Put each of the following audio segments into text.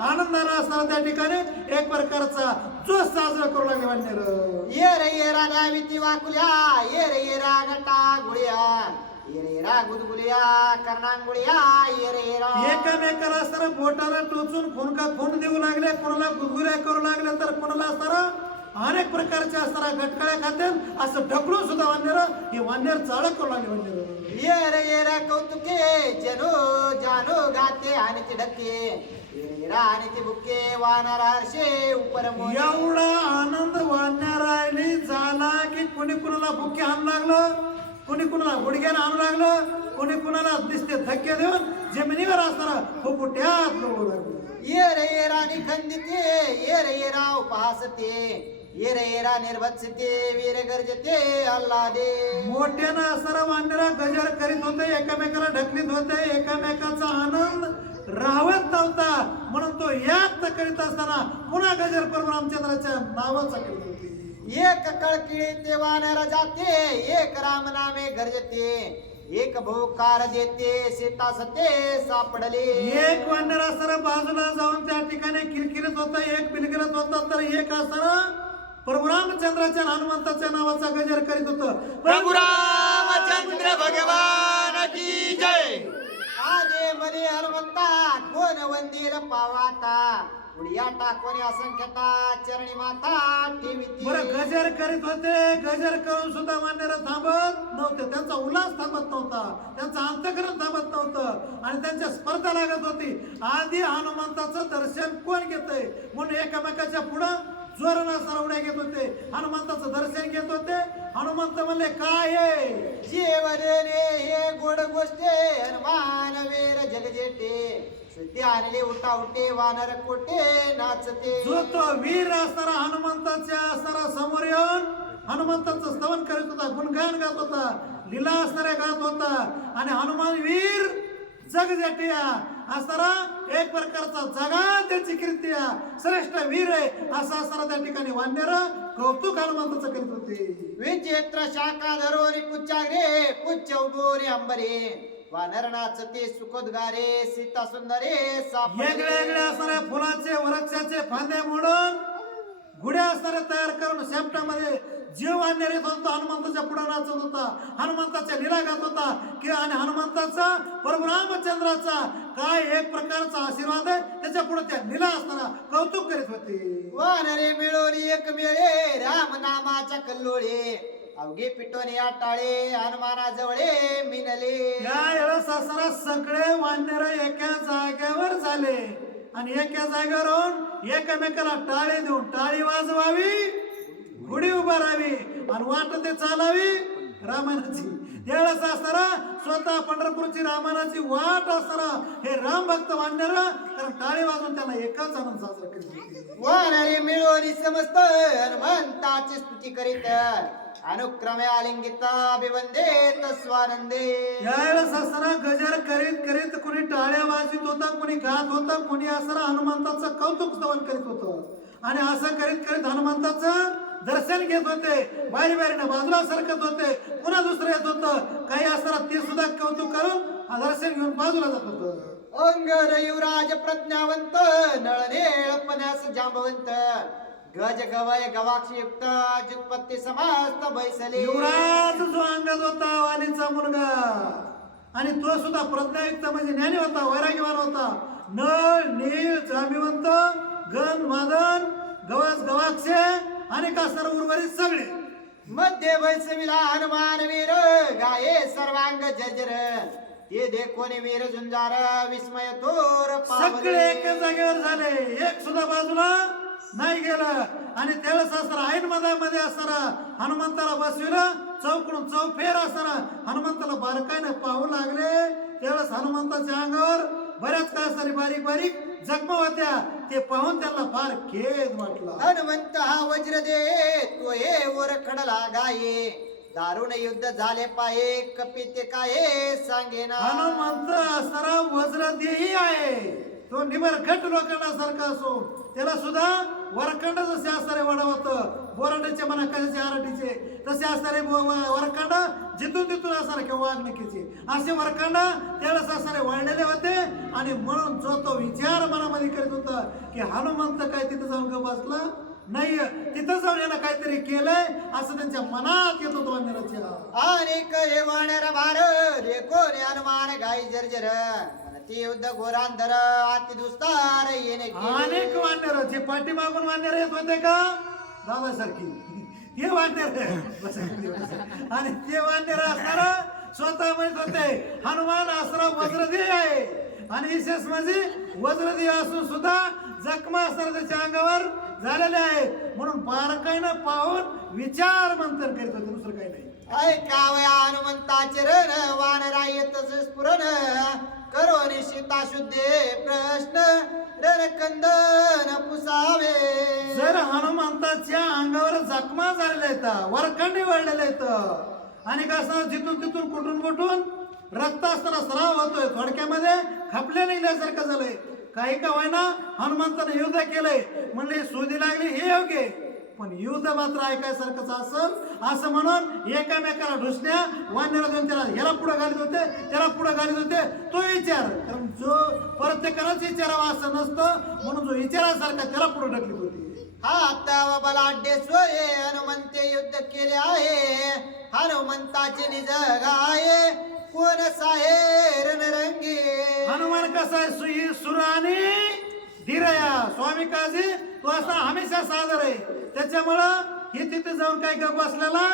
आनंदाने असताना त्या ठिकाणी एक प्रकारचा जोश साजरा करू लागले वानर. ये रे ये रा नाविती वाकुल्या ये रे ये रा गटा गुळ्या ये रे रा गुदगुलिया कर्णांगुळ्या ये रे रा एकामेकाला असताना बोटाला टोचून खून देऊ लागले, कोणाला गुदगुल्या करू लागले तर कोणाला असताना अनेक प्रकारचे असताना गटकळ्या खात्यात असं ढकलून सुद्धा वानर हे वानर चाळक करू लागले वानर. ये रे कौतुके जनो जानो गाते आणि ते ढक्के ये रे रा आणि ते बुक्के वानर हर्षे उपर मोरे. एवढा आनंद वाढण्या राहिली झाला की कोणी कुणाला बुके आणू लागलं, कोणी कुणाला गुडघ्यानं आणू लागलं, कोणी कुणाला दिसते धक्के देऊन जमिनीवर असताना फुफुट्यात लोळू लागलं. ये रे राणी खंदिते ये रे रा उपहासते ये रे रा निर्भत्सते वीर गर्जते अल्लादे. मोठ्यानं असणारा वानरा गजर करीत होते, एकामेकाला ढकलीत होते, एकामेकाचा आनंद राहत नव्हता म्हणून तो यात करीत असताना पुन्हा गजर करून रामचंद्राच्या नावाचा करीत होते. एक कळकिळी ते वानर जाते एक राम नामे गरजते एक भोकार देते सीता सते सापडले. एक वानर असताना बाजूला जाऊन त्या ठिकाणी किलकिलत होता, एक बिलगिलत होता, तर एक असताना प्रभू रामचंद्राच्या हनुमंताच्या नावाचा गजर करीत होत. प्रभू रामचंद्र भगवान की जय. आदे मने हनुमंता कोण वंदीर पावाता उडिया टाकोनी असंख्यता चरणी माता ठेविती. बरं गजर करीत होते, गजर करून सुद्धा वानर थांबत नव्हते, त्यांचा उल्हास थांबत नव्हता, त्यांचं अंतकरण थांबत नव्हतं आणि त्यांच्या स्पर्धा लागत होती. आधी हनुमंताचं दर्शन कोण घेतंय म्हणून एकमेकाच्या पुढं जोरानं असणारा उड्या घेत होते, हनुमंताचं दर्शन घेत होते. हनुमंत म्हणले काय आहे जीवने हे गोड गोष्टे हनुमान वीर जगजेटे सुट्टी आणले उठा उठे वानर कोटे नाचते. जो तो वीर असणारा हनुमंताच्या असणारा समोर येऊन हनुमंताचं स्तवन करीत होता, गुणगान गात होता, लीला असणाऱ्या गात होता आणि हनुमान वीर जगजेटिया असणारा एक प्रकारचा जगा त्याची कीर्ती श्रेष्ठ वीर आहे असं असणारा त्या ठिकाणी वानर कौतुक हनुमंताचं करीत होते. विचित्र शाखा धरोरी पुच्चाग्रे पुच्च उभोरे अंबरे वानर नाचते सुखोद्गारे सीता सुंदरे वेगळ्या असणाऱ्या फुलाचे वृक्षाचे फांदे मोडून गुड्या असणाऱ्या तयार करून शेपटामध्ये जीव आणण्यात येत होता, हनुमंताच्या पुढे नाचत होता, हनुमंताच्या लीला गात होता की आणि हनुमंताचा प्रभू रामचंद्राचा काय एक प्रकारचा आशीर्वाद आहे त्याच्या पुढे त्या लीला असताना कौतुक करीत होते. वानरे मिळवली एक मिळे राम नामाच्या कल्लोळे अवघे पिटोने आटाळे हनुमाना जवळे मिनले. या वेळेस असणारा सगळे वानर एका जागेवर झाले आणि एका जागेवरून एकमेकाला टाळे देऊन टाळी वाजवावी, गुढी उभारावी आणि वाट ते चालावी रामायणाची. त्यावेळेस असताना स्वतः पंढरपूरची रामायणाची वाट असताना हे राम भक्त वानर कारण टाळी वाजून त्यांना एकच आनंद साजरा करीत होते. वानरे मिळवली समस्त हनुमंताची स्तुती करीत अनुक्रमे आलिंगित अभिवंदित स्वानंदे. यावेळेस असताना गजर करीत करीत कुणी टाळ्या वाजवित होता, कुणी गात होता, कुणी असताना हनुमंताचं कौतुक स्तवन करीत होतं आणि असं करीत करीत हनुमंताचं दर्शन घेत होते. बारी बारीने बाजूला सरकत होते, पुन्हा दुसरं येत होतं, काही असताना ते सुद्धा कौतुक करून दर्शन घेऊन बाजूला जात होतं. अंगर युवराज प्रज्ञावंत नळनेळ पण्यास जांबवंत गज गवय गवाक्षी युक्त जुत्पत्ती समस्त बैसले. युवराज जो अंगद होता वाणीचा मुलगा आणि तो सुद्धा प्रज्ञायुक्त म्हणजे ज्ञानी होता, वैराग्यवान होता. नळ नीळ जांबिवंत गण मादन गवस गवाक्षे आणि कास्तर उर्वरित सगळे मध्ये बैसविला हनुमान वीर गाये सर्वांग जजर ते देखोने वीर झुंजार विस्मय थोर सगळे एका जागेवर झाले, एक सुद्धा बाजूला नाही गेला आणि त्यावेळेस असताना ऐन मधामध्ये असताना हनुमंताला बसविलं, चौकडून चौफेर असताना हनुमंताला बारकाईने पाहू लागले. त्यावेळेस हनुमंताच्या अंगावर बऱ्याच काय असताना बारीक बारीक जखमा होत्या, ते पाहून त्यांना फार खेद वाटला. हनुमंत हा वज्र दे तो हे वर खडला गाये दारुण युद्ध झाले पाये कपिते काय सांगेना. हनुमंत असताना वज्र देही आहे तो निबरखट लोखंडासारखा असो, त्याला सुद्धा वरखंड जसे असणारे वडवतं, बोराड्याचे म्हणा कशाचे आरटीचे तसे असणारे वरखंड जिथून तिथून असणारे किंवा वाघनकीचे असे वरखंड त्यावेळेस असणारे वळलेले होते. आणि म्हणून जो तो विचार मनामध्ये करीत होता की हनुमंत काय तिथं जाऊन ग बसला नाही, तिथं जाऊन याला काहीतरी केलंय असं त्यांच्या मनात येत होतं वानराच्या. अनेक हे वानर भार रे कोण हनुमान गाई जर्जर ती युद्ध घोरांधर अति दुस्तार येणे अनेक वानर जे पाठीमागून वानर येत होते का दादासारखी ते वानर आणि ते वानर असणारा स्वतः म्हणत होते हनुमान असरा वज्रदेह आहे. आणि विशेष म्हणजे वज्रदेह असून सुद्धा जखमा असणारा त्याच्या अंगावर झालेले आहेत. म्हणून बारकाईनं पाहून विचार मंथन करीत होते, दुसरं काही नाही. ऐकावया हनुमंताचे रण वानरा येतच स्फुरण करोन सीता शुद्धे प्रश्न रणकंदन पुसावे. जर हनुमंताच्या अंगावर जखमा झालेल्या आहेत, वरखंडी वळलेले आहेत आणि कसं जिथून तिथून कुठून रक्त असताना स्राव होतोय, थोडक्यामध्ये खपले निघल्यासारखं झालंय. काही का होईना हनुमंताने युद्ध केलंय, म्हणले शोधी लागली हे योग्य, पण युद्ध मात्र ऐकायसारखंच असेल असं म्हणून एकामेकाला ढुसण्या वानरा देऊन त्याला ह्याला पुढे घालीत होते, त्याला पुढे घालीत होते. तो विचार, कारण जो प्रत्येकालाच विचारावा असं नसतं, म्हणून जो विचारासारखा त्याला पुढे ढकलीत होती. हाता बलाढ्य सोये हनुमंते युद्ध केले आहे हनुमंताचे निज गाये कोण साहे रणरंगी. हनुमान कसा आहे सुई सुर आणि धीरया स्वामी काजी तो असा हमेशा सादर आहे. त्याच्यामुळं हे तिथे जाऊन काय ग बसलेला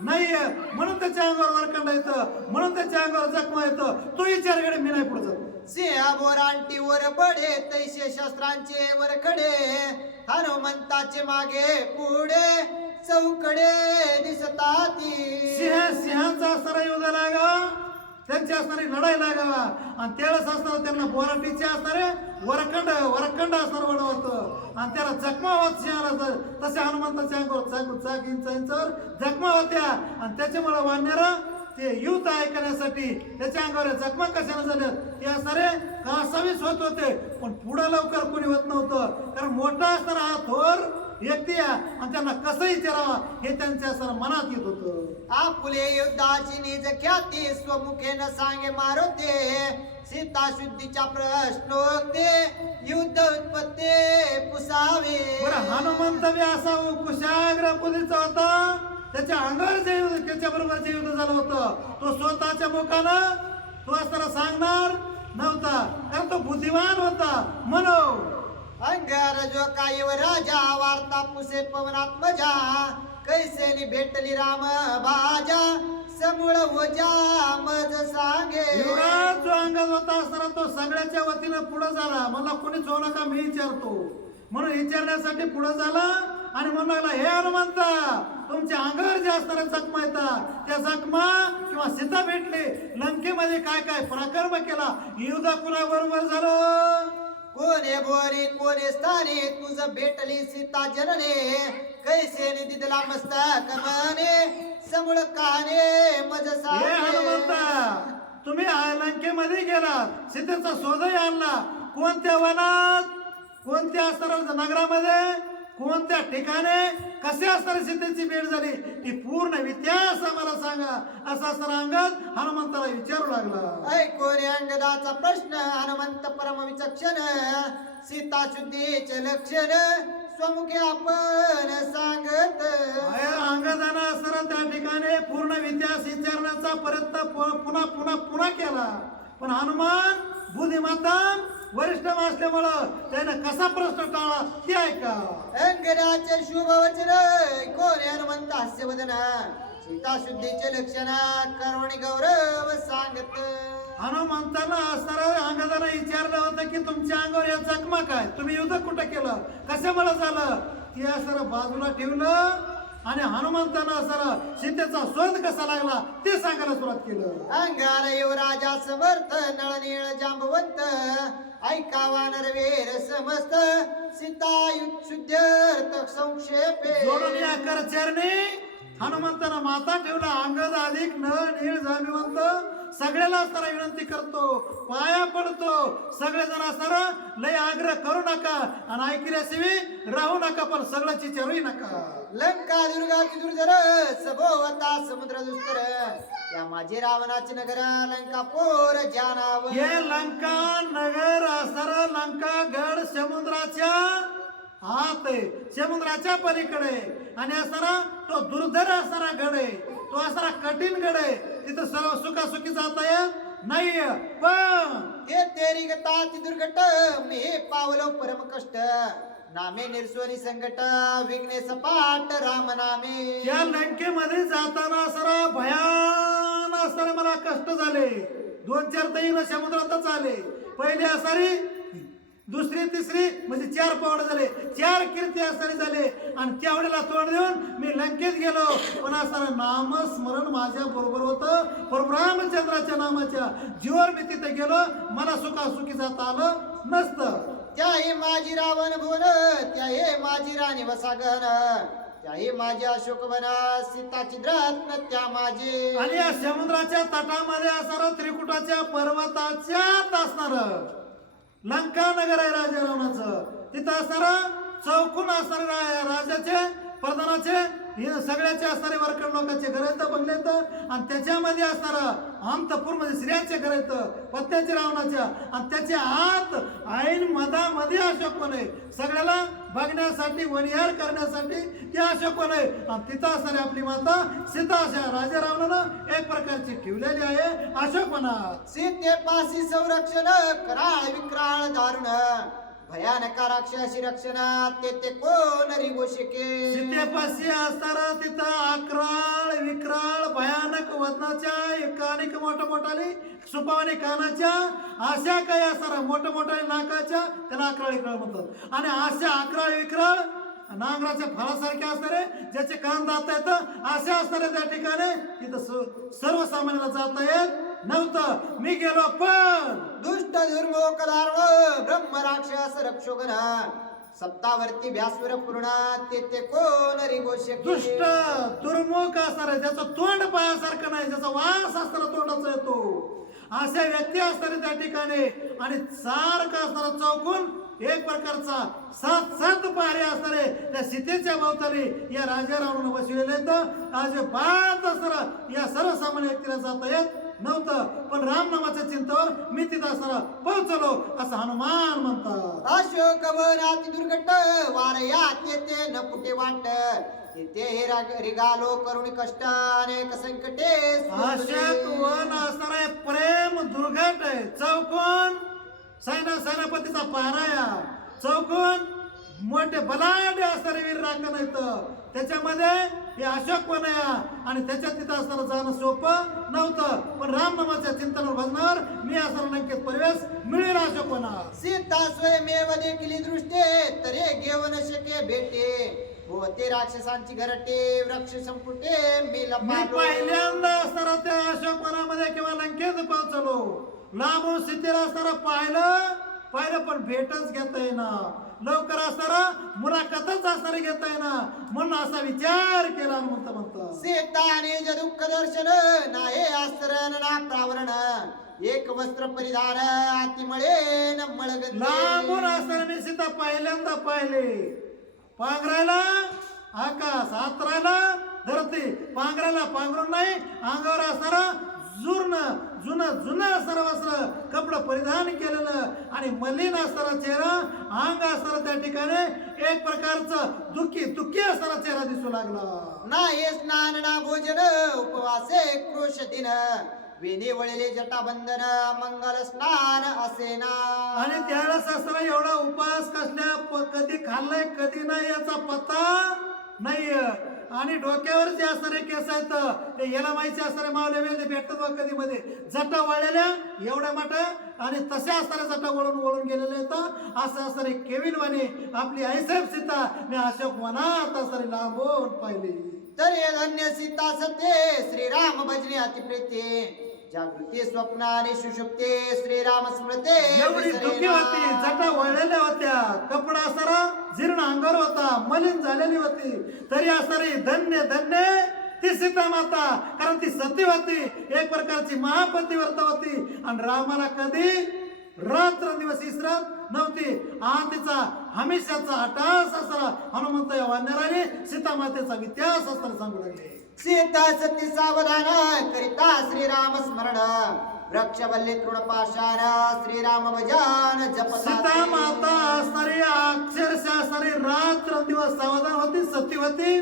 नाहीये, म्हणून त्याच्या अंगावर वरखंड येतं, म्हणून त्याच्या अंगावर जखमा येतं. तो विचारकडे मी नाही पुढे जातो. सिंह बोरांटी वर बडे तैसे शस्त्रांचे वर खडे हनुमंताचे मागे पुढे चौकडे दिसताती. सिंहाचा असणारा युद्ध लागावा, त्यांची असणारी लढाई लागावा आणि त्यावेळेस असणार त्यांना बोराटीचे असणारे वरखंड असणार वडवत आणि त्याला जखमा होत सिंहाला तसे हनुमंताच्या अंगावर चाक इंचांवर जखमा होत्या. आणि त्याच्यामुळे वानर ते युद्ध ऐकण्यासाठी त्याच्या अंगावर जखमा कशाने झाल्या ते असणारे कासावीस होत होते, पण पुढे लवकर कोणी होत नव्हतं, कारण मोठा असणारा हा थोर व्यक्ती आणि त्यांना कसं विचारावा हे त्यांच्या असणारा मनात येत होतं. आपुले युद्धाची निज ख्याती स्वमुखेन सांगे मारुते सीता शुद्धीच्या प्रश्नोक्ते युद्ध उत्पत्ती पुसावे. बरं हनुमंत बी असा कुशाग्र बुद्धीचा होता, त्याच्या अंगावर जे युद्ध त्याच्या बरोबर जे युद्ध झालं होतं तो स्वतःच्या मुखानं तो असताना सांगणार नव्हता, कारण तो बुद्धिमान होता. म्हणून अंगार जो काही राजा वार्ता पुसे पवनात मजा कैसेनी भेटली राम बाजा समूळ ओजा मज सांगे. युवराज जो अंगात होता असताना तो सगळ्याच्या वतीनं पुढे झाला, मला कोणीच होऊ नका मी विचारतो म्हणून विचारण्यासाठी पुढे झाला. आणि म्हणू लागला हे हनुमंता तुमच्या अंगावर जे असणाऱ्या जखमा येतात त्या जखमा किंवा सीता भेटली लंकेमध्ये काय काय पराक्रम केला, युद्ध कुणाबरोबर झालं, कोणे बोरी कोणे स्थानी तुझ भेटली सीता जनने कैसे दिदला मस्तक मने समूळ काने मज हे सांगे. हनुमंता तुम्ही लंकेमध्ये गेलात, सीतेचा शोधही आणला, कोणत्या वनात, कोणत्या असणाऱ्या नगरामध्ये, कोणत्या ठिकाणी, कसे असणारी सीतेची भेट झाली ती पूर्ण इतिहास आम्हाला सांगा असा असणारा अंगद हनुमंताला विचारू लागला. ऐकोने अंगदाचा प्रश्न हनुमंत परम विचक्षण सीता शुद्धीचे लक्षण स्वमुखे आपण सांगत. अंगदानं असणारा त्या ठिकाणी पूर्ण इतिहास विचारण्याचा प्रयत्न पुन्हा केला, पण हनुमान बुद्धिमत्ता वरिष्ठ असल्यामुळं त्यानं कसा प्रश्न टाळला ते ऐका. अंगदाचे शुभ वचन कोणे हनुमंत हास्य वदन सीता शुद्धीचे लक्षण करुणी गौरव सांगत. हनुमंताला असणाऱ्या अंगदानं विचारलं होतं की तुमच्या अंगावर या जखमा काय, तुम्ही युद्ध कुठं केलं, कशामुळे झालं, ते असं बाजूला ठेवलं आणि हनुमंतानं असं सीतेचा शोध कसा लागला ते सांगायला सुरुवात केलं. अंगार युवराजा समर्थ नळनीळ जांबवंत ऐका वानर वीर समस्त सीता शुद्ध्यर्थ संक्षेपे. जोडून या करचरणी हनुमंतानं माता ठेवला, अंगद अधिक नळ नीळ जांबवंत सगळ्याला असताना विनंती करतो, पाया पडतो. सगळेजण असताना लय आग्रह करू नका आणि ऐकल्याशिवाय राहू नका, पण सगळं विचारूही नका. लंका दुर्गाची दुर्धर सभोवता समुद्र दुस्तर त्या माझे रावणाचे नगर लंका पोर जानाव. हे लंका नगर असणार लंका गड समुद्राच्या आत आहे, समुद्राच्या पलीकडे. आणि असताना तो दुर्धर असणारा गड आहे, तो असणारा कठीण गड आहे. तिथं सर्व सुखासुखी जाता येत नाही. पण ते तेरी गताची दुर्घट मी पावलो परम कष्ट नामे निर्सोनी संकट विघ्ने सपाट राम नामे. त्या लंकेमध्ये जाताना असणारा भयान असणारे मला कष्ट झाले. 2-4 दैन समुद्रातच आले. पहिले असणारी, दुसरी, तिसरी म्हणजे 4 पावड झाले, 4 कीर्ती असणारी झाले. आणि त्यावेळेला तोंड देऊन मी लंकेत गेलो. पण असणारं नामस्मरण माझ्या बरोबर होतं. परशुरामचंद्राच्या नामाच्या जीवर मी तिथे गेलो. मला सुखासुखी जाता आलं नसतं. त्याही माझी रावण भुवन त्याही माझी राणी वसागन त्याही माझी अशोकवन सीताची रत्न त्या माझे. आणि या समुद्राच्या तटामध्ये असणार त्रिकुटाच्या पर्वताच्यात असणार लंका नगर आहे राजा रावणाचं. तिथं असणार चौकून असणारे राजाचे, प्रधानाचे, हे सगळ्याचे असणारे वरकड लोकांचे घर आहेत, बंगले आहेत. आणि त्याच्यामध्ये असणारा अंतपूर म्हणजे स्त्रियांचे घर आहेत, पत्त्याचे रावणाच्या. आणि त्याच्या आत ऐन मधामध्ये अशोकवन आहे. सगळ्याला बघण्यासाठी, वनिहार करण्यासाठी ते अशोकवन आहे. आणि तिथं असणारी आपली माता सीता अशा राजा रावणानं एक प्रकारची ठेवलेली आहे अशोकवनात. सीतेपासी संरक्षण कराळ विक्राळ दारुण भयानक राक्षसी रक्षण ते कोण रिगो शिके. सीतेपाशी असताना तिथं अक्राळ विक्राळ भयानक वजनाच्या एकानिक मोठमोठाली सुपावणी कानाच्या अशा काही असणार मोठमोठाली नाकाच्या त्याला अक्राळ विक्राळ म्हणतात. आणि अशा अक्राळ विक्राळ नांगराच्या फळासारखे असणारे ज्याचे कान जाता येतं असे असणारे त्या ठिकाणी तिथं सर्वसामान्याला जाता येत नव्हतं. मी गेलो पण दुष्ट दुर्मोक दारुण ब्रह्म राक्षस रक्षोगन सप्तावर्ती व्यासुर पूर्ण ते कोण रिगो शिके. दुष्ट दुर्मुख असणार आहे, ज्याचं तोंड पायासारखं नाही, ज्याचा वास असणारा तोंडाचा येतो, अशा व्यक्ती असणारे त्या ठिकाणी. आणि सारखं असणारा चौकून एक प्रकारचा 7 पारे असणारे त्या सीतेच्या भोवताली या राजा रावणानं बसविलेले आहेत. आज बात असणारा या सर्वसामान्य व्यक्तीला जाता येत नव्हतं. पण रामनामाच्या चिंतेवर मी तिथं असणारा पोहोचलो असं हनुमान म्हणतात. अशोक वनाती दुर्घट वारयात येते न कुठे वाट तिथे रिगालो करुणी कष्ट अनेक संकटे. अशोक वन असणारा प्रेम दुर्घट आहे. चौकोन सेनापतीचा पाराया, चौकोन मोठे बलाढ्य असणारे वीर राखण आहेत. त्याच्यामध्ये हे अशोक वन आहे. आणि त्याच्यात तिथं असणारं जाणं सोपं नव्हतं. पण रामनामाच्या चिंतनावर भजनावर मी असणार लंकेत प्रवेश मिळेल अशोक वनात. सीता स्वयमेव देखील दृष्टे तरे घेऊन शके भेटे होते राक्षसांची घरटे वृक्ष संपुटे मी मी लपालो. पहिल्यांदा असणारा त्या अशोक वनामध्ये किंवा लंकेत पोहोचलो. लांबून सीतेला असणारा पाहिलं पण भेटच घेता येईना. लवकर असणारा मुलाखतच असणारी घेता येईना. म्हणून असा विचार केला म्हणता सीता निज दुःख दर्शन नाहे आश्रय ना प्रावरण एक वस्त्र परिधान अतिमळे न मळगंधे. लांबून असणारा मी सीता पहिल्यांदा पाहिले. पांघरायला आकाश, हातरायला धरती, पांघरायला पांघरून नाही, अंगावर असणारा जुनं असणारं वस्त्र कपडं परिधान केलेलं आणि मलिन असणारा चेहरा, अंग असणारा त्या ठिकाणी एक प्रकारचं दुःखी असणारा चेहरा दिसू लागला. नाही स्नान ना भोजन उपवासे क्रोश दिन वेणी वळले जटाबंधन मंगल स्नान असे ना. आणि त्यावेळेस असणारा एवढा उपास कसल्या कधी खाल्लाय कधी नाही याचा पत्ता नाहीये. आणि डोक्यावर जे असणारे केस आहेत ते याला माहिती असणारे मावले वेळ भेटतात व कधी मध्ये जटा वळलेल्या एवढ्या मोठ्या आणि तसे असणारे जटा वळून गेलेले आहेत. असं असणारे केविन वाणी आपली आईसाहेब सीता मी अशोक वनात असणारी लांबून पाहिली. तरी धन्य सीता सत्ये श्रीराम भजने अतिप्रिते जागृती स्वप्न आणि सुषुप्ते श्रीराम स्मृते. एवढी दुःखी होती, जटा वळलेल्या होत्या, कपडा असणारा जीर्ण अंगावर होता, मलिन झालेली होती, तरी असणारी धन्य ती सीता माता, कारण ती सती होती, एक प्रकारची महापतिव्रता होती आणि रामाला कधी रात्र दिवस इसरत नव्हती. हा तिचा हमेशाचा अटास असला हनुमंत या वानराने सीता मातेचा इतिहास असताना सांगू लागले. सीता सती सावधान करिता श्रीराम स्मरण वृक्षवल्ली तृणपाशान श्रीराम भजन जपता. सीता माता असणारी अक्षरशः असणारी रात्र दिवस सावधान होती, सती होती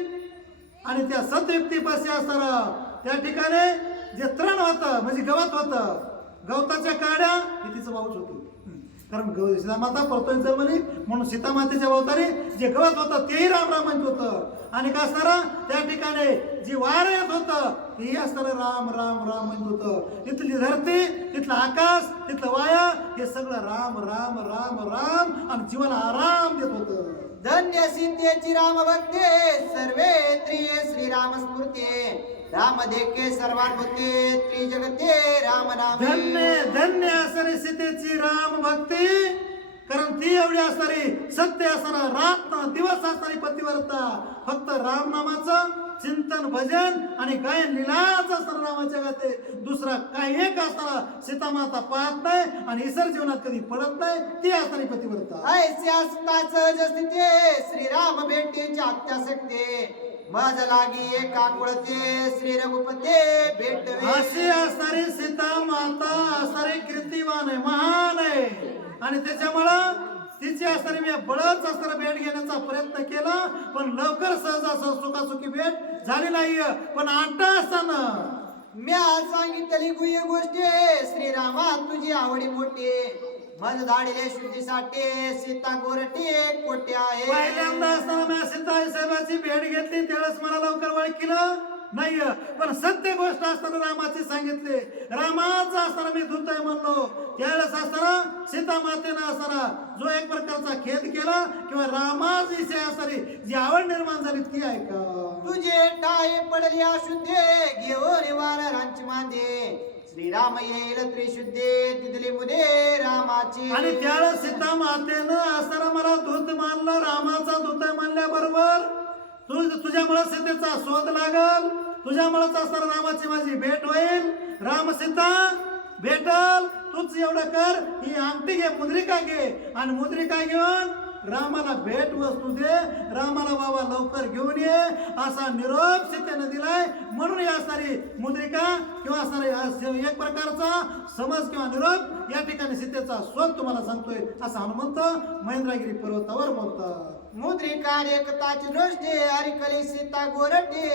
आणि त्या सतयुक्तीपाशी असणार त्या ठिकाणी जे तृण होतं म्हणजे गवत होतं, गवताच्या काड्या हे तिचं भाऊच होती. कारण सीता माता परतोय म्हणे म्हणून सीता मातेच्या भोवताली जे गवत होतं तेही राम राम म्हणत होतं आणि काय असणार त्या ठिकाणी जी वार येत होतं तेही असणार राम राम राम म्हणत होतं. तिथली धरती, तिथलं आकाश, तिथलं वाया हे सगळं राम राम राम राम आणि जीवाला आराम देत होतं. धन्य सीतेची राम भक्ती सर्वेंद्रिय श्रीराम स्मृती राम देखे सर्वानुभूते त्रिजगते राम नामे. धन्य धन्य असणारी सीतेची राम भक्ती, कारण ती एवढी असणारी सत्य असणारा रात दिवस असणारी पतिव्रता फक्त राम नामाचं चिंतन भजन आणि गायन लिलाच असणार रामाच्या गाते. दुसरा काही एक असणारा सीतामाता पाहत नाही आणि इसर जीवनात कधी पडत नाही, ती असणारी पतिव्रता. ऐसे असताच जसे ते श्रीराम भेटीच्या अत्यासक्ते मज लागी एका कुळते श्री रघुपते भेटवे. अशी असणारी सीता माता असणारी कीर्तिवान आहे, महान आहे आणि त्याच्यामुळं तिची असणारी मी बळच असणारा भेट घेण्याचा प्रयत्न केला पण लवकर सहज असं सुखासुखी भेट झाली नाही. पण आटा असताना म्या सांगितली गुह्य गोष्टी श्रीरामा तुझी आवडी मोठी मज धाडिले शुद्धीसाठी सीता गोरटी कोटी आहे. पहिल्यांदा असताना मी सीता साहेबाची भेट घेतली त्यावेळेस मला लवकर ओळखलं नाही, पण सत्य गोष्ट असताना रामाची सांगितले. रामाचा असताना मी धुत आहे म्हणलो त्यावेळेस असताना सीता मातेनं असताना जो एक प्रकारचा खेद केला किंवा रामाची असणारी जी आवड निर्माण झाली ती ऐका. तुझे टाय पडली अशुद्धे घेऊन वानरांची मांदे श्रीराम येईल त्रिशुद्धे तिथली मुदे रामाची. आणि त्यावेळेस सीता मातेनं असताना मला धूत मानलं, रामाचा धूत आहे म्हणल्याबरोबर तुझ्यामुळे सीतेचा शोध लागल, तुझ्यामुळेच असताना रामाची माझी भेट होईल. राम सीता भेटल, तूच एवढं कर, ही अंगठी घे, मुद्रिका घे आणि मुद्रिका घेऊन रामाला भेट वस्तू दे, रामाला बाबा लवकर घेऊन ये असा निरोप सीतेने दिलाय. म्हणून या असणारी मुद्रिका किंवा असणारी एक प्रकारचा समज किंवा निरोप या ठिकाणी सीतेचा शोध तुम्हाला सांगतोय असं हनुमंत महेंद्रगिरी पर्वतावर बोलतात. मुद्रिका एकताची दृष्टी हरिकली सीता गोरटे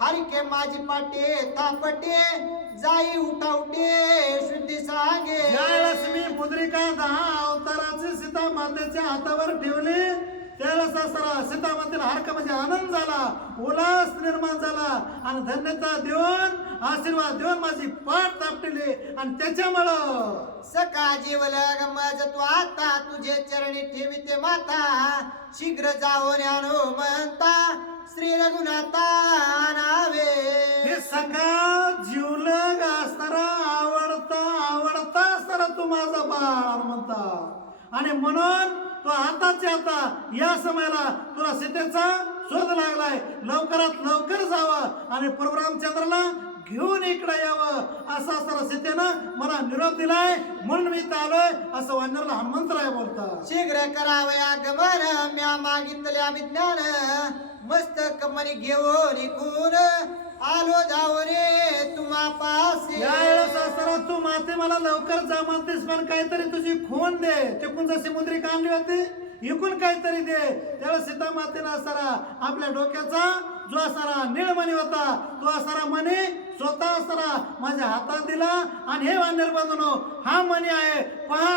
हरिके माझी पाटे तापटे जाई उठावटे शुद्धी सांगे. ज्यावेळेस मी मुद्रिका 10 अवताराची सीता मातेच्या हातावर ठेवली त्यावेळेस असताना सीता मातेला हरका म्हणजे आनंद झाला, उल्हास निर्माण झाला आणि धन्यता देऊन आशीर्वाद देऊन माझी पाठ तापटिली आणि त्याच्यामुळं सका जीवल गमज तू आता तुझे चरणी ठेविते माता शीघ्र जाऊन हनुमंता श्री रघुनाथा नावे. हे सगळा जीवलग असणारा आवडता असणारा तू माझा बाळ म्हणता आणि म्हणून तो आताच्या आता या समयाला तुला सीतेचा शोध लागलाय, लवकरात लवकर जावं आणि प्रभू रामचंद्राला घेऊन इकडे यावं असं असताना सीतेनं मला निरोप दिलाय. म्हणून मी इथं आलोय असं वानरला हनुमंतराय बोलतात. शीघ्र करावे आगमन म्या मागितल्या विज्ञान मस्तक मनी घेऊन इकून आलो जाऊ रे तुम्हा पासे. यावेळेस असताना तू माते मला लवकर जा म्हणतेस पण काहीतरी तुझी खून दे, तिकून जशी मुद्रिका आणली होती इकून काहीतरी दे. त्यावेळेस सीता मातेनं असताना आपल्या डोक्याचा जो असणारा निळमणी होता तो असणारा मणी स्वतः असताना माझ्या हातात दिला आणि हे वानर बंधनो हा मणी आहे पहा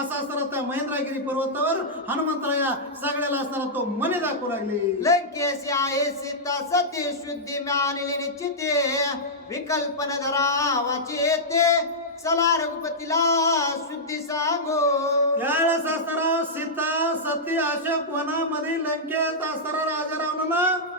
असा असताना त्या महेंद्रगिरी पर्वतावर हनुमंतराया सगळ्याला असताना तो मणी दाखवू लागले. लंकेशी आहे सीता सती शुद्धी मिळालेली निश्चिते विकल्पन धरावाची येते चला रघुपतीला शुद्धी सांगो. त्यावेळेस असताना सीता सती अशोक वनामध्ये लंकेत असताना राजा रावणानं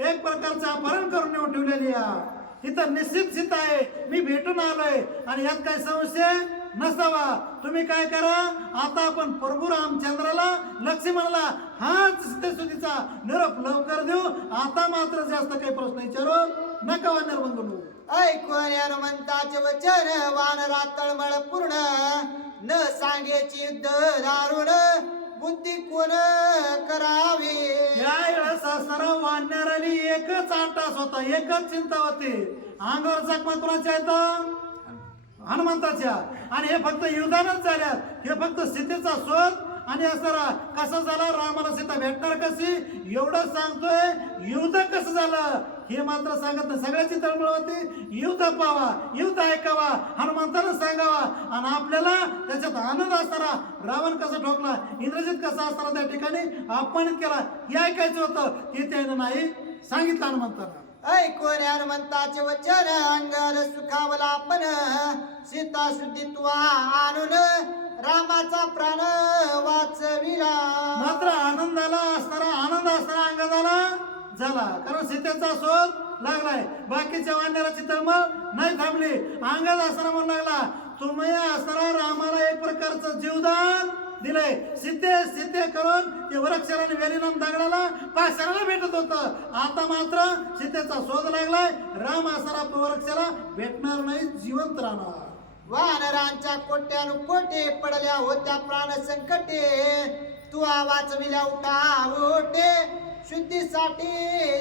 एक प्रकारचं अपहरण करून नेऊन ठेवलेली आहे. तिथं निश्चित सीता आहे, मी भेटून आलोय आणि यात काही संशय नसावा. तुम्ही काय करा आता आपण प्रभू रामचंद्राला लक्ष्मणाला हाच सीतेसुतीचा निरोप लवकर देऊ. आता मात्र जास्त काही प्रश्न विचारू नका वानर बंधू. ऐकून हनुमंताचे वचन वानरा तळमळ पूर्ण न सांगेची युद्ध दारुण बुद्धी कोण करावी. त्यावेळेस असणारा वानराली एकच आटास होता, एकच चिंता होती. अंगावर जखमा कोणाच्या आहेत? हनुमंताच्या. आणि हे फक्त युद्धानच झाल्या. हे फक्त सीतेचा शोध आणि असणारा कसं झाला, रामाला सीता भेटणार कशी एवढं सांगतोय. युद्ध कसं झालं हे मात्र सांगत नाही. सगळ्याची तळमळ होती. युद्ध पावा, युद्ध ऐकावा, हनुमंतानं सांगावा. आणि आपल्याला त्याच्यात आनंद असणारा रावण कसा ठोकला, इंद्रजित कसा असणारा त्या ठिकाणी अपमानित केला हे ऐकायचं होतं. ते त्यानं नाही सांगितलं हनुमंतानं. ऐकून हनुमंताचे वचन अंगार सुखावला आपण सीता शुद्धीत्वा आणून रामाचा प्राण वाचविला. मात्र आनंदाला असणारा आनंद असणारा अंगाला झाला, कारण सीतेचा शोध लागलाय. बाकीच्या वानराची तळमळ नाही थांबली. अंगात असणारा म्हणू लागला, तुम्ही असणारा रामाला एक प्रकारचं जीवदान दिलंय. सीते करून ते वृक्षाला आणि वेलीनं दगडाला पाषाणाला भेटत होतं. आता मात्र सीतेचा शोध लागलाय. राम असणारा वृक्षाला भेटणार नाही, जिवंत राहणार. वानरांच्या कोट्यानुकोटे पडल्या होत्या प्राण संकटे तू वाचविल्या उठावटे शुद्धीसाठी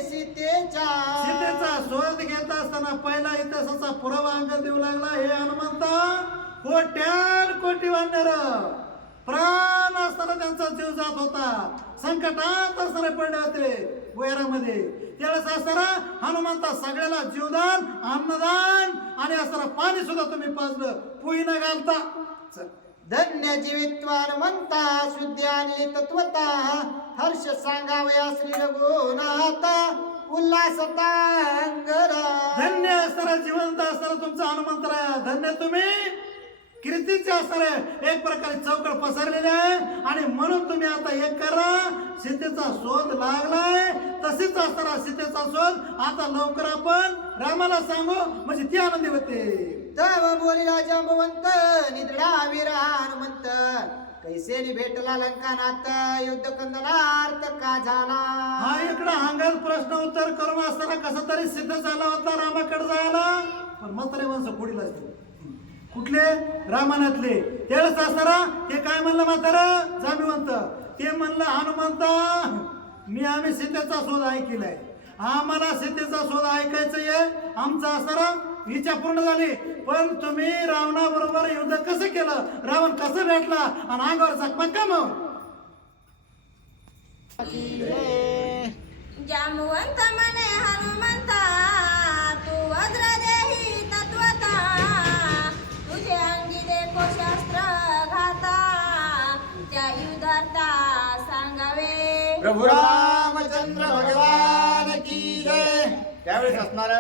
सीतेच्या. सीतेचा शोध घेत असताना पहिला इतिहासाचा पुरावा अंग देऊ लागला. हे हनुमंता, कोटी वानर प्राण असताना त्यांचा जीव जात होता. संकटात असणारे पडले होते वैरामध्ये. त्यावेळेस असताना हनुमंता सगळ्याला जीवदान, अन्नदान आणि असताना पाणी सुद्धा तुम्ही पाजलं, पुई न घालता. धन्य जीवित्वान म्हणता शुद्धी आणली तत्वता हर्ष सांगावया श्री रघुनाथा उल्हासता अंगरा. धन्य असणारा जिवंत असणारा तुमचा हनुमंतराय. धन्य तुम्ही कीर्तीचे असणारे एक प्रकारे चौकड पसरलेले आहे. आणि म्हणून तुम्ही आता एक करा, सीतेचा शोध लागलाय. तसेच असणारा सीतेचा शोध आता लवकर आपण रामाला सांगू, म्हणजे ती आनंदी होते. तव बोलिला जांबवंत निद्रा वीर हनुमंत कैसेनी भेटला लंकानाथ युद्ध कंदनार्थ का झाला. हा इकडं अंगात प्रश्न उत्तर करून असताना कसा तरी सिद्ध झाला होता रामाकडे जायला. पण म्हातारे माणसं पुढील असते. कुठले? रामायणातले. त्यावेळेस असणारा ते काय म्हणलं म्हातारा जांबवंत, ते म्हणलं हनुमंता, आम्ही सीतेचा शोध ऐकलाय. आम्हाला सीतेचा शोध ऐकायचं आहे. आमचा असणारा इच्छा पूर्ण झाली. पण तुम्ही रावणाबरोबर युद्ध कसं केलं, रावण कसं भेटला आणि अंगावर जखमा का मग? जांबवंत म्हणे हनुमंता, तू वज्र देही तत्वता, तुझे अंगी देखो शास्त्र घाता, त्या युद्धार्था सांगावे. प्रभू रामचंद्र भगवान की जय. त्यावेळेस असणार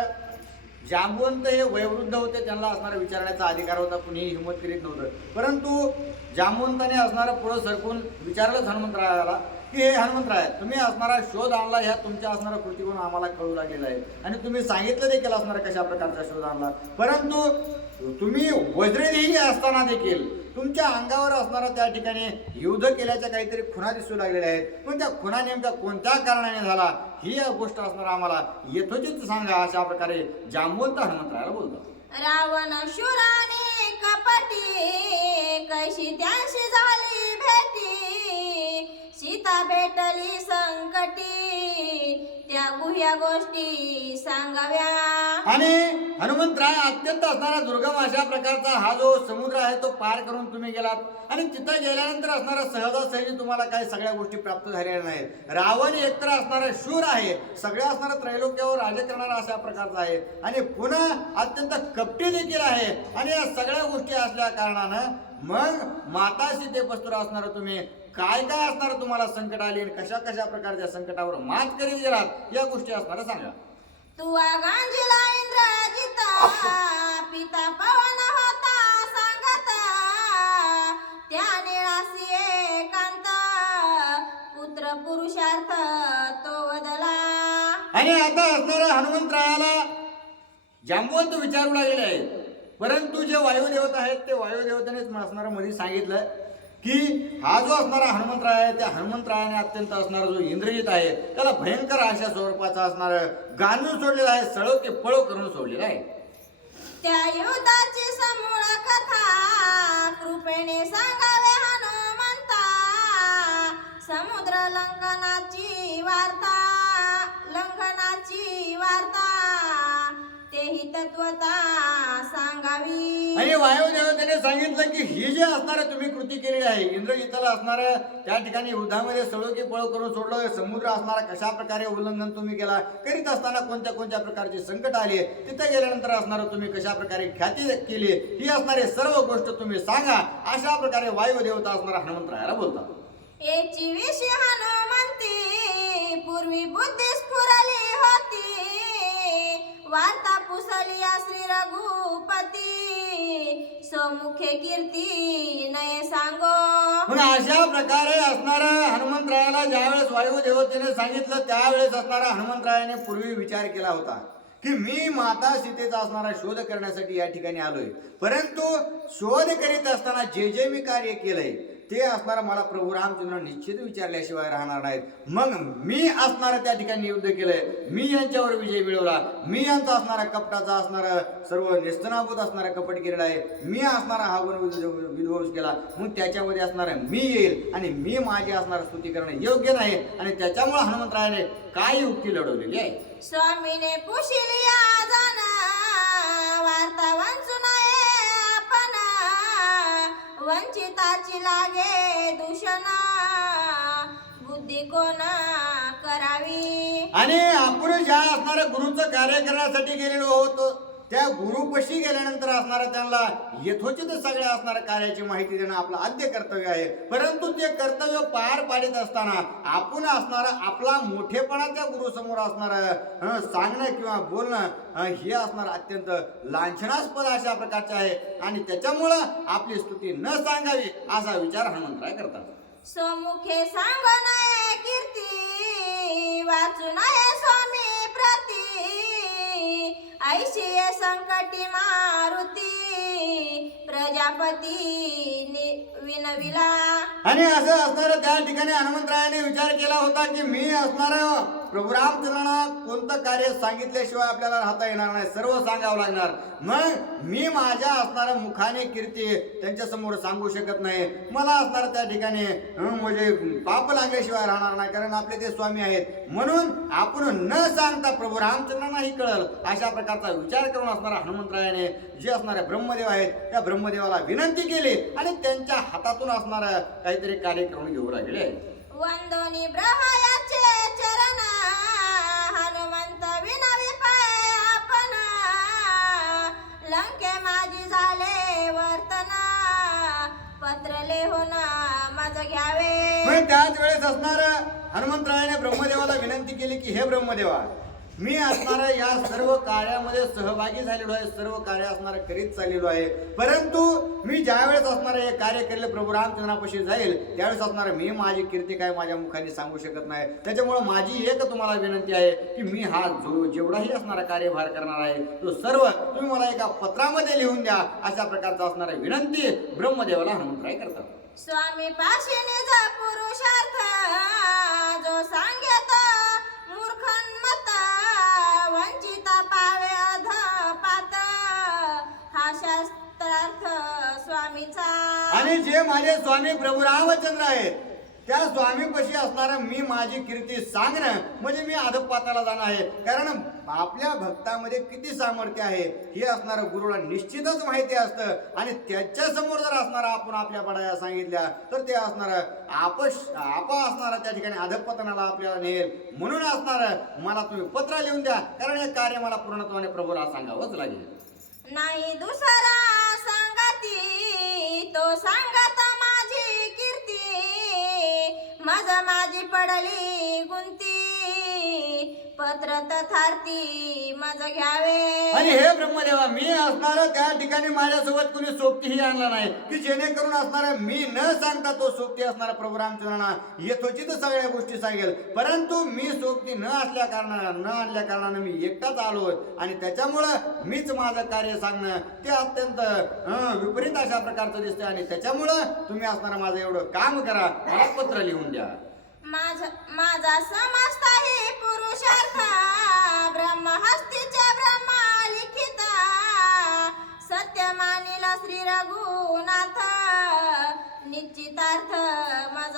जांबवंत हे वयोवृद्ध होते, त्यांना असणारा विचारण्याचा अधिकार होता, कुणीही हिंमत करीत नव्हतं. परंतु जांबवंताने असणारा पुढं सरकून विचारलंच हनुमंतरायाला की हे हनुमंतराय, तुम्ही असणारा शोध आणला, ह्या तुमच्या असणारा कृतीकडून आम्हाला कळू लागलेला आहे. आणि तुम्ही सांगितलं देखील असणारा कशा प्रकारचा शोध आणला. परंतु तुम्ही वज्रदेही असताना देखील तुमच्या अंगावर असणारा त्या ठिकाणी युद्ध केल्याच्या काहीतरी खुणा दिसू लागलेल्या आहेत. पण त्या खुणा नेमक्या कोणत्या कारणाने झाला ही गोष्ट असणार आम्हाला यथोचित सांगा, अशा प्रकारे जांबवंत हनुमंतरायाला बोलतात. रावण शूराने कपटी, कैशी त्यांशी झाली भेटी, सीता भेटली संकटी, त्या गुह्या गोष्टी सांगाव्या. आणि हनुमंतराय अत्यंत असणारा दुर्गम अशा प्रकारचा हा जो समुद्र आहे तो पार करून तुम्ही गेलात आणि तिथं गेल्यानंतर असणारा सहजासहजी तुम्हाला काही सगळ्या गोष्टी प्राप्त झालेल्या नाहीत. रावण एकतर असणारा शूर आहे, सगळ्या असणारा त्रैलोक्यावर राज्य करणारा अशा प्रकारचा आहे आणि पुन्हा अत्यंत कपटी देखील आहे. आणि या सगळ्या गोष्टी असल्या कारणानं मग माता सीतेपस्तुर असणारा तुम्ही काय काय असणार तुम्हाला संकट आली आणि कशा कशा प्रकारच्या संकटावर मात करीत गेलात या गोष्टी असणार सांगा. तुवा गांजीला इंद्रजिता, पिता पवन होता सांगता, त्या निळासी एकांत, पुत्र पुरुषार्थ तो वदला. आणि आता असणारा हनुमंतरायाला जांबवंत विचारू लागलेले आहेत. परंतु जे वायुदेवता आहेत ते वायुदेवतेनेच असणारा मध्ये सांगितलं की हा जो असणारा हनुमंतराय आहे त्या हनुमंतरायाने अत्यंत असणारा जो इंद्रजित आहे त्याला भयंकर अशा स्वरूपाचा असणार गांजून सोडलेला आहे, सळो की पळो करून सोडलेला आहे. त्या युद्धाची समूळ कथा कृपेने सांगावे हनुमंता, समुद्र लंघनाची वार्ता, लंघनाची वार्ता, तेही तत्वता सांगावी. आणि वायुदेवतेने सांगितलं की ही जी असणारे तुम्ही कृती केलेली आहे, इंद्रजिताला असणार त्या ठिकाणी युद्धामध्ये सळो की पळो करून सोडलं, समुद्र असणारा कशा प्रकारे उल्लंघन तुम्ही केला, करीत असताना कोणत्या कोणत्या प्रकारचे संकट आले, तिथे गेल्यानंतर असणार तुम्ही कशा प्रकारे ख्याती केली, ही असणारे सर्व गोष्ट तुम्ही सांगा, अशा प्रकारे वायुदेवता असणारा हनुमंतरायाला बोलतात. याची विषय हनुमंती पूर्वी बुद्धी स्फुरली होती, वार्ता पुसली श्री रघुपती, सोमुखे कीर्ती नये सांगो. मग अशा प्रकारे असणारा हनुमंतरायाला ज्यावेळेस वायुदेवतेने सांगितलं त्यावेळेस असणारा हनुमंतरायाने पूर्वी विचार केला होता की मी माता सीतेचा असणारा शोध करण्यासाठी या ठिकाणी आलोय, परंतु शोध करीत असताना जे जे मी कार्य केलंय ते असणारा मला प्रभू रामचंद्र निश्चित विचारल्याशिवाय राहणार नाहीत. मग मी असणारा त्या ठिकाणी युद्ध केलंय, मी यांच्यावर विजय मिळवला, मी यांचा असणारा कपटाचा असणारा सर्व निस्तनाभूत असणारा कपट केलेला आहे, मी असणारा हा विध्वंस केला, मग त्याच्यामध्ये असणारा मी येईल आणि मी माझी असणारा स्तुती करणं योग्य नाही. आणि त्याच्यामुळे हनुमंतरायाने काय युक्ती लढवलेली आहे. स्वामीने पुशिली आजन वार्ता वाचून आपण, वंचिताची लागे दूषण, बुद्धी कोण करावी. आणि आपण ज्या असणाऱ्या गुरुचं कार्य करण्यासाठी गेलेलो होतो त्या गुरुपशी गेल्यानंतर असणारा त्यांना यथोचित सगळ्या असणाऱ्या कार्याची माहिती देणं आपलं आद्य कर्तव्य आहे. परंतु ते कर्तव्य पार पाडित असताना आपण असणारा आपला मोठेपणा त्या गुरुसमोर असणारा सांगणं किंवा बोलणं हे असणारं अत्यंत लांछनास्पद अशा प्रकारचे आहे आणि त्याच्यामुळं आपली स्तुती न सांगावी असा विचार हनुमंतराय करतात. सोमुखे सांग नये कीर्ती, वाचू नये स्वामी प्रती, ऐशी संकटी मारुती, प्रजापती विनविला. आणि असं असणारं त्या ठिकाणी हनुमंतरायाने विचार केला होता की मी असणार प्रभू रामचंद्रांना कोणतं कार्य सांगितल्याशिवाय आपल्याला राहता येणार नाही, सर्व सांगावं लागणार. मग मी माझ्या असणाऱ्या मुखाने कीर्ती त्यांच्या समोर सांगू शकत नाही, मला असणार त्या ठिकाणी म्हणजे पाप लागल्याशिवाय राहणार नाही, कारण आपले ते स्वामी आहेत. म्हणून आपण न सांगता प्रभू रामचंद्रांनाही कळल अशा प्रकारचा विचार करून असणारा हनुमंतरायाने जे असणारे ब्रह्मदेव आहेत त्या ब्रह्मदेवाला विनंती केली आणि त्यांच्या हातातून असणार काहीतरी कार्य करून घेऊ लागले. वंदोनी ब्रह्मयाचे चरण, हनुमंत विनवी पाय आपण, लंके माझी झाले वर्तन, पत्र लिहून माझ घ्यावे. मग त्याच वेळेस असणार हनुमंतरायाने ब्रह्मदेवाला विनंती केली की हे ब्रह्मदेवा, मी असणारा या सर्व कार्यामध्ये सहभागी झालेलो आहे, सर्व कार्य असणारा करीत चाललेलो आहे, परंतु मी ज्या वेळेस असणार हे कार्य केलेलं प्रभू रामचंद्रापाशी जाईल त्यावेळेस असणार मी माझी कीर्ती काय माझ्या मुखाने सांगू शकत नाही. त्याच्यामुळे माझी एक तुम्हाला विनंती आहे की मी हा जेवढाही असणारा कार्यभार करणार आहे तो सर्व तुम्ही मला एका पत्रामध्ये लिहून द्या अशा प्रकारचा असणारा विनंती ब्रह्मदेवाला हनुमंतराय करतात. स्वामी पाशी निज पुरुषार्थ, जो सांगेत मूर्खन्मत, वंचिता पावे अधपात, हा शास्त्रार्थ स्वामीचा. आणि जे माझे स्वामी प्रभू रामचंद्र आहेत त्या स्वामीपाशी असणारा मी माझी कीर्ती सांगणं म्हणजे मी अधपाताला जाणार आहे, कारण आपल्या भक्तामध्ये किती सामर्थ्य आहे हे असणारं गुरुला निश्चितच माहिती असतं. आणि त्याच्या समोर जर असणारा आपण आपल्या बडाया सांगितल्या तर ते असणारं आपा असणारा त्या ठिकाणी अधपतनाला आपल्याला नेल. म्हणून असणारं मला तुम्ही पत्र लिहून द्या, कारण हे कार्य मला पूर्णत्वाने प्रभूला सांगावंच लागेल. नाही दुसरा सांगती, तो सांगत माझी कीर्ती, माझी पडली गुंती, पत्र तथार्थी माझं घ्यावे. आणि हे ब्रह्मदेवा, मी असणारा त्या ठिकाणी माझ्यासोबत कुणी सोबतीही आणला नाही, की जेणेकरून असणारा मी न सांगता तो सोबती असणारा प्रभू रामचंद्रांना यथोचित सगळ्या गोष्टी सांगेल. परंतु मी सोबती न आणल्या कारणानं मी एकटाच आलो आणि त्याच्यामुळं मीच माझं कार्य सांगणं ते अत्यंत विपरीत अशा प्रकारचं दिसतंय. आणि त्याच्यामुळं तुम्ही असणारा माझं एवढं काम करा, मला पत्र लिहून द्या. माझा समजताही पुरुषार्थ ब्रह्महस्तीच्या ब्रह्मा लिखिता सत्य मानिला श्री रघुनाथ निश्चितार्थ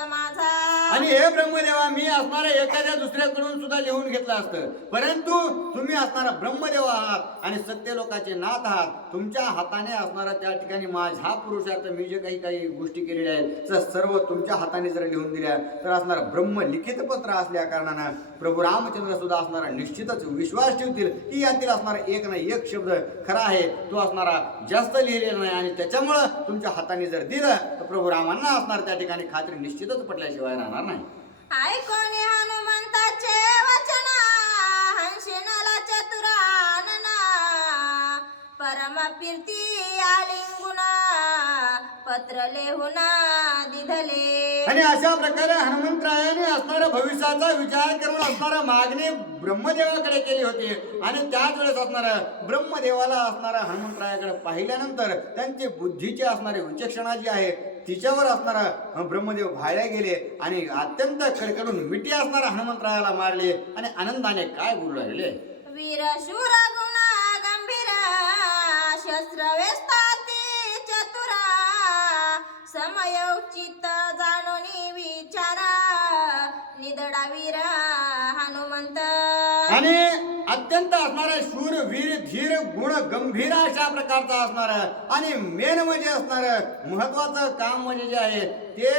माझा. आणि हे ब्रह्मदेवा, मी असणाऱ्या एखाद्या दुसऱ्याकडून सुद्धा लिहून घेतलं असतं, परंतु तुम्ही असणारा ब्रह्मदेव आहात आणि सत्य लोकाचे नाथ आहात. तुमच्या हाताने असणारा त्या ठिकाणी माझा पुरुषार्थ मी जे काही गोष्टी केलेल्या आहेत तर सर्व तुमच्या हाताने जर लिहून दिल्या तर असणारा ब्रह्म लिखित पत्र असल्या कारणानं प्रभू रामचंद्र सुद्धा असणारा निश्चितच विश्वास ठेवतील की यातील असणारा एक ना एक शब्द खरा आहे, तो असणारा जास्त लिहिलेला नाही. आणि त्याच्यामुळं तुमच्या हाताने जर दिलं तर प्रभू रामांना असणार त्या ठिकाणी खात्री निश्चितच पटल्याशिवाय राहणार नाही. ऐकोनी हनुमंताचे वचन हंसिनला चतुरानना परम कीर्ती आलिंगुना पत्र लेहुना दिधले. आणि अशा प्रकारे हनुमंतरायाने असणाऱ्या भविष्याचा विचार करून असणारा मागणी ब्रह्मदेवाकडे केली होती. आणि त्याच वेळेस असणारा ब्रह्मदेवाला असणारा हनुमंतरायाकडे पाहिल्यानंतर त्यांची बुद्धीची असणारी विचक्षणा जी आहे तिच्यावर असणारा ब्रह्मदेव भाळले गेले आणि अत्यंत कडकडून मिठी असणारा हनुमंतरायाला मारले आणि आनंदाने काय बोलू लागले. वीर शूर गुणा गंभीर शस्त्र वेस्ताती चतुरा समयोचित जाणून विचारा निदडा वीर हनुमंत. आणि अत्यंत असणारा शूर वीर धीर गुण गंभीर अशा प्रकारचा असणारा आणि मेन म्हणजे असणार महत्वाचं काम म्हणजे जे आहे ते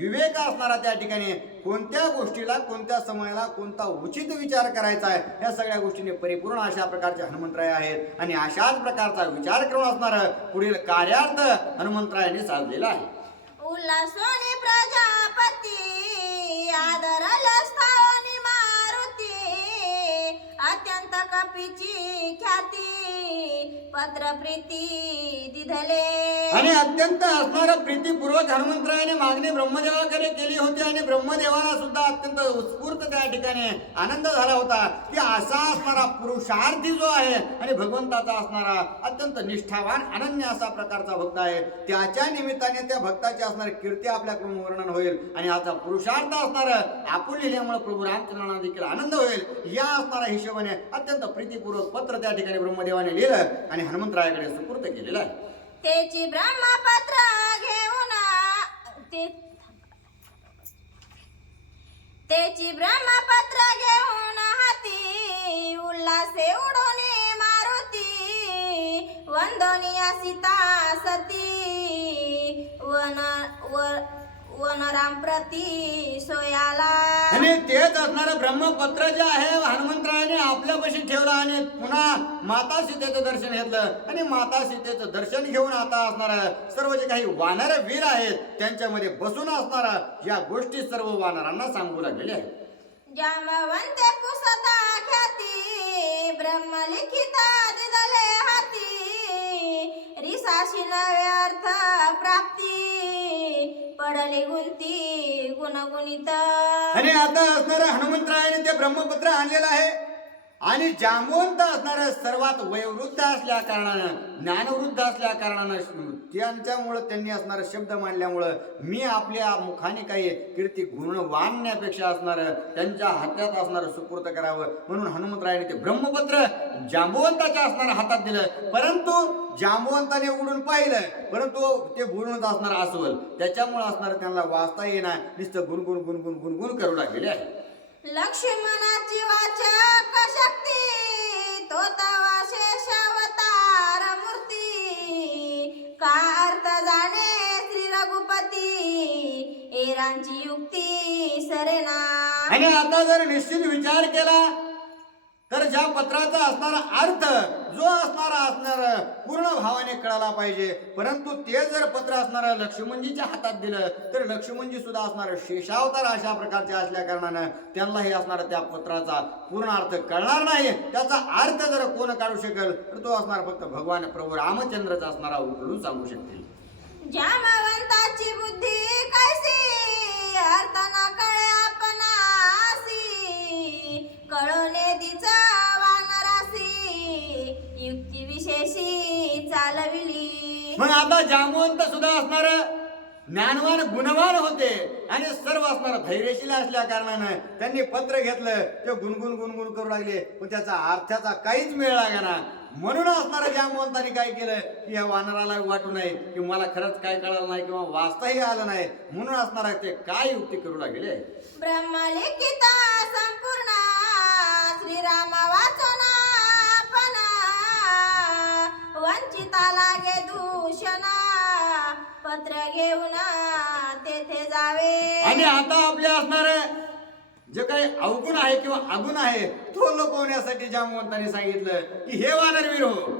विवेक असणारा त्या ठिकाणी कोणत्या गोष्टीला कोणत्या समयाला कोणता उचित विचार करायचा आहे या सगळ्या गोष्टीने परिपूर्ण अशा प्रकारचे हनुमंतराय आहेत. आणि अशाच प्रकारचा विचार करून असणारा पुढील कार्यार्थ हनुमंतरायाने साधलेला आहे. उल्हासोनी प्रजापती आदरला स्थानी मारुती अत्यंत कपीची ख्याती पत्र प्रीती दिधले. आणि अत्यंत असणारा प्रीतीपूर्वक हनुमंतरायाने मागणी ब्रह्मदेवाकडे केली होती आणि ब्रह्मदेवाला सुद्धा अत्यंत उत्स्फूर्त त्या ठिकाणी आनंद झाला होता की असा असणारा पुरुषार्थी जो आहे आणि भगवंताचा असणारा अत्यंत निष्ठावान अनन्य असा प्रकारचा भक्त आहे, त्याच्या निमित्ताने त्या भक्ताची असणारी कीर्ती आपल्याकडून वर्णन होईल आणि आता पुरुषार्थ असणार आपण लिहिल्यामुळे प्रभू रामचंद्रांना देखील आनंद होईल. या असणारा हिशोबाने अत्यंत प्रीतीपूर्वक पत्र त्या ठिकाणी ब्रह्मदेवाने लिहिलं आणि हनुमंतरायाकडे सुपूर्त केलेलं आहे. त्याची ब्रह्मपत्र घेऊन त्याची ब्रह्मपत्र घेऊन हाती उल्हासे उडून मारुती वंदनीय सीता सती वनराम प्रती सोयाला. आणि तेच असणारं ब्रह्मपत्र जे आहे हनुमंतरायाने आपल्यापाशी ठेवलं आणि पुन्हा माता सीतेचं दर्शन घेतलं आणि माता सीतेचं दर्शन घेऊन आता असणारा सर्व जे काही वानर वीर आहेत त्यांच्यामध्ये बसून असणारा या गोष्टी सर्व वानरांना सांगू लागलेल्या आहेत. जामवंते पुसता ख्याती ब्रह्मलिखिता दिदले हाती रिसाशी नवे अर्थ प्राप्ती पडले गुंती गुणगुणित. आणि आता असणाऱ्या हनुमंतरायाने ते ब्रह्मपत्र आणलेलं आहे आणि जांबवंत असणाऱ्या सर्वात वयोवृद्ध असल्या कारणानं ज्ञानवृद्ध असल्या कारणानं त्यांच्यामुळं त्यांनी असणारा शब्द मांडल्यामुळं मी आपल्या मुखाने काही कीर्ती गुण वाढण्यापेक्षा असणारं त्यांच्या हातात असणारं सुपूर्त करावं म्हणून हनुमंतरायाने ते ब्रह्मपत्र जांबवंताच्या असणाऱ्या हातात दिलं. परंतु जांबवंताने उडून पाहिलं परंतु ते गुणच असणार अस्वल त्याच्यामुळे असणार त्यांना वाचता येणार नुसतं गुणगुण गुणगुण गुणगुण करू लागलेले आहे. लक्ष्मणाची वाचक शक्ती तो तवा शेषावतार मूर्ती का अर्थ जाणे श्री रघुपती एरांची युक्ती सरेना. आणि आता जर निश्चित विचार केला तर ज्या पत्राचा असणारा अर्थ जो असणारा पूर्ण भावाने कळाला पाहिजे. परंतु ते जर पत्र असणारा लक्ष्मणजीच्या हातात दिलं तर लक्ष्मणजी सुद्धा असणार शेषावतार अशा प्रकारचे असल्या कारणानं त्यांना हे असणारा त्या पत्राचा पूर्ण अर्थ कळणार नाही. त्याचा अर्थ जर कोण काढू शकेल तर तो असणार फक्त भगवान प्रभू रामचंद्रचा असणारा उकळून सांगू शकतील. जामवंताची बुद्धी कैसी अर्थ न कळे आपणासी कळवले तिचा वानरासी युक्ती विशेषी चालविली. मग आता जामवंत सुद्धा असणार ज्ञानवान गुणवान होते आणि सर्व असणार धैर्यशील असल्या कारणानं त्यांनी पत्र घेतलं. ते गुणगुण करू लागले पण त्याचा अर्थाचा काहीच मेळ लागेना. म्हणून असणाऱ्या जामवंतांनी काय केलं की या वानराला वाटू नये की मला खरंच काय कळालं नाही किंवा वाचताही आलं नाही. म्हणून असणार ते काय युक्ती करू लागले. ब्रह्मलिखित संपूर्ण श्रीराम वाचना पण वंचिता लागे दूषण पत्र घेऊन तेथे जावे. आणि आता आपल्या असणार जे काही अवगुण आहे किंवा अगुण आहे तो लपवण्यासाठी जामवंतांनी सांगितलं की हे वानरवीर हो,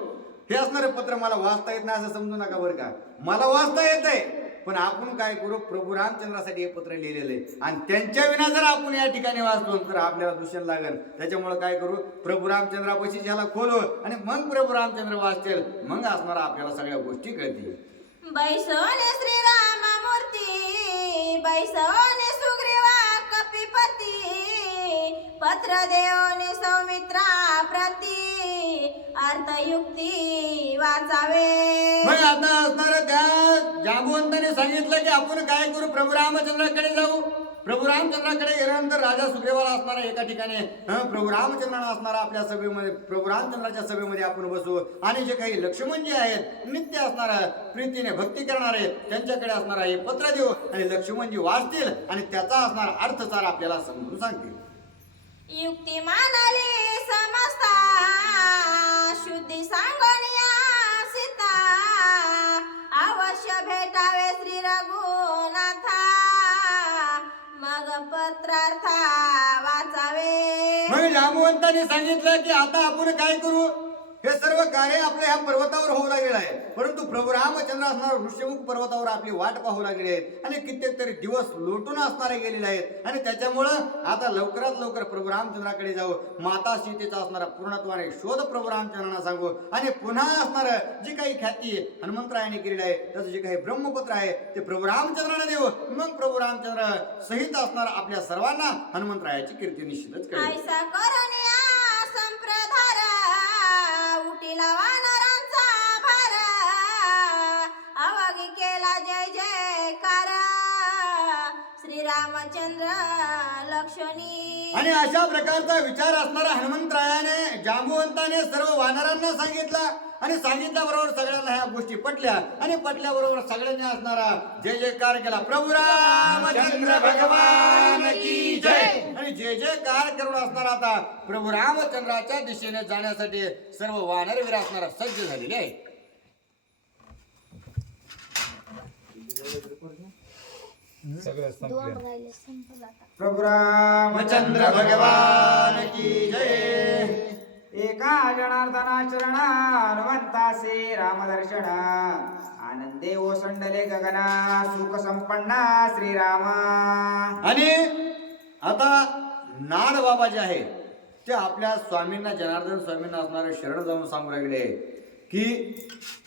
हे असणारे पत्र मला वाचता येत नाही असं समजू नका बरं का. मला वाचता येत आहे पण आपण काय करू, प्रभू रामचंद्रासाठी हे पत्र लिहिलेले आणि त्यांच्या विना जर आपण या ठिकाणी वाचलो तर आपल्याला दूषण लागेल. त्याच्यामुळे काय करू, प्रभू रामचंद्रापाशी ज्याला खोलू आणि मग प्रभू रामचंद्र वाचतील, मग असणारा आपल्याला सगळ्या गोष्टी कळतील. बैसोने श्रीराम मूर्ती बैसोने सुग्रीवा कपिपती पत्र देवने सौमित्रा प्रती अर्थयुक्ती वाचावे. मग आता असणार त्या जांबुवंताने सांगितलं की आपण काय करू, प्रभू रामचंद्राकडे जाऊ. प्रभू रामचंद्राकडे गेल्यानंतर राजा सुग्रीवाला असणारा एका ठिकाणी प्रभू रामचंद्राने असणारा आपल्या सभेमध्ये प्रभू रामचंद्राच्या सभेमध्ये आपण बसू आणि जे काही लक्ष्मणजी आहेत नित्य असणारा प्रीतीने भक्ती करणारे त्यांच्याकडे असणारा हे पत्र देऊ आणि लक्ष्मणजी वाचतील आणि त्याचा असणारा अर्थसार आपल्याला समजून सांगतील. युक्ती मानली समजता शुद्धी सांगणिया सीता अवश्य भेटावे श्री रघुनाथा मग पत्रार्था वाचावे. मग जांबुवंतांनी सांगितलं की आता आपण काय करू, हे सर्व कार्य आपल्या ह्या पर्वतावर होऊ लागलेलं आहे. परंतु प्रभू रामचंद्र असणार ऋषीमुख पर्वतावर आपली वाट पाहू लागलेली आहेत आणि कित्येक तरी दिवस लोटून असणारे गेलेले आहेत आणि त्याच्यामुळं आता लवकरात लवकर प्रभू रामचंद्राकडे जाऊ. माता सीतेचा असणारा पूर्णत्वाने शोध प्रभू रामचंद्रांना सांगू आणि पुन्हा असणार जी काही ख्याती हनुमंतरायाने केलेली आहे त्याचं जे काही ब्रह्मपत्र आहे ते प्रभू रामचंद्रांना देऊ. मग प्रभू रामचंद्र सहित असणार आपल्या सर्वांना हनुमंतरायाची कीर्ती निश्चितच करेल. ऐसा करुणिया संप्रधार उटीला वानरांचा भार अवागी केला जय जयकार श्रीरामचंद्र लक्ष्मणी. आणि अशा प्रकारचा विचार असणारा हनुमंतरायाने जांबुवंताने सर्व वानरांना सांगितला आणि सांगितल्याबरोबर सगळ्यांना ह्या गोष्टी पटल्या आणि पटल्याबरोबर सगळ्यांनी असणारा जय जयकार केला. प्रभू रामचंद्र भगवान की जय. आणि जय जयकार करून असणारा आता प्रभू रामचंद्राच्या दिशेने जाण्यासाठी सर्व वानरवीर असणारा सज्ज झालेले आहे. प्रभू रामचंद्र भगवान की जय. एका जनार्दना शरणा हनुमंतासे रामदर्शना आनंदे ओसंडले गगना सुख संपन्ना श्रीराम. आणि आता नाद बाबा जे आहे ते आपल्या स्वामींना जनार्दन स्वामींना असणारे शरण जाऊन सांगू लागले की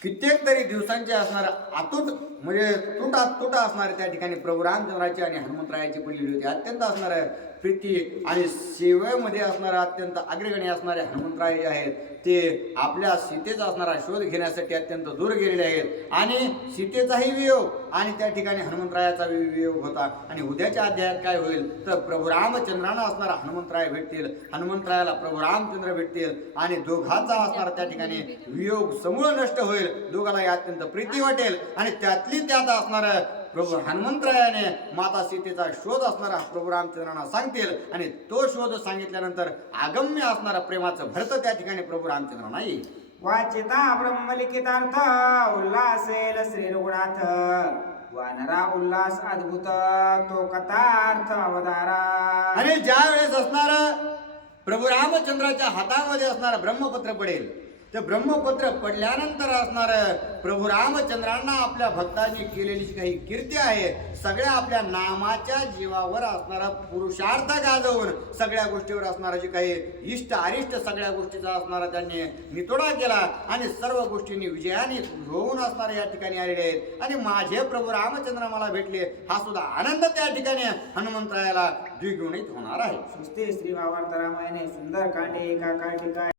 कित्येक तरी दिवसांचे असणारा अतूट म्हणजे तुटा असणारे त्या ठिकाणी प्रभू रामचंद्राची आणि हनुमंतरायाची पडलेली होती. अत्यंत असणारे प्रीती आणि सेवेमध्ये असणारा अत्यंत अग्रगण्य असणारे हनुमंतराय जे आहेत ते आपल्या सीतेचा असणारा शोध घेण्यासाठी अत्यंत दूर गेलेले आहेत आणि सीतेचाही वियोग आणि त्या ठिकाणी हनुमंतरायाचा वियोग होता. आणि उद्याच्या अध्यायात काय होईल तर प्रभू रामचंद्रांना असणारा हनुमंतराय भेटतील, हनुमंतरायाला प्रभू रामचंद्र भेटतील आणि दोघांचा असणारा त्या ठिकाणी वियोग समूळ नष्ट होईल. दोघांनाही अत्यंत प्रीती वाटेल आणि त्यातली त्यात असणार प्रभू हनुमंतरायाने माता सीतेचा शोध असणारा प्रभू रामचंद्रांना सांगतील आणि तो शोध सांगितल्यानंतर आगम्य असणारा प्रेमाचं भरत त्या ठिकाणी प्रभू रामचंद्रांना येईल. वाचिता ब्रह्मलिखितार्थ उल्हासेल श्री रघुनाथ वानरा उल्हास अद्भुत तो कथार्थ अवतारा. आणि ज्या वेळेस असणार प्रभू रामचंद्राच्या हातामध्ये असणारं ब्रह्मपत्र पडेल. ते ब्रह्मपत्र पडल्यानंतर असणार प्रभू रामचंद्रांना आपल्या भक्तांनी केलेली जी काही कीर्ती आहे, सगळ्या आपल्या नामाच्या जीवावर असणारा पुरुषार्थ गाजवून सगळ्या गोष्टीवर असणारा जे काही इष्ट अरिष्ट सगळ्या गोष्टीचा असणारा त्यांनी नितोडा केला आणि सर्व गोष्टींनी विजयाने होऊन असणारे या ठिकाणी आलेले आहेत. आणि माझे प्रभू रामचंद्र मला भेटले हा सुद्धा आनंद त्या ठिकाणी हनुमंतरायाला द्विगुणित होणार आहे. सुस्ते श्री भावार्थ रामायणे सुंदर कांडे एका काठिका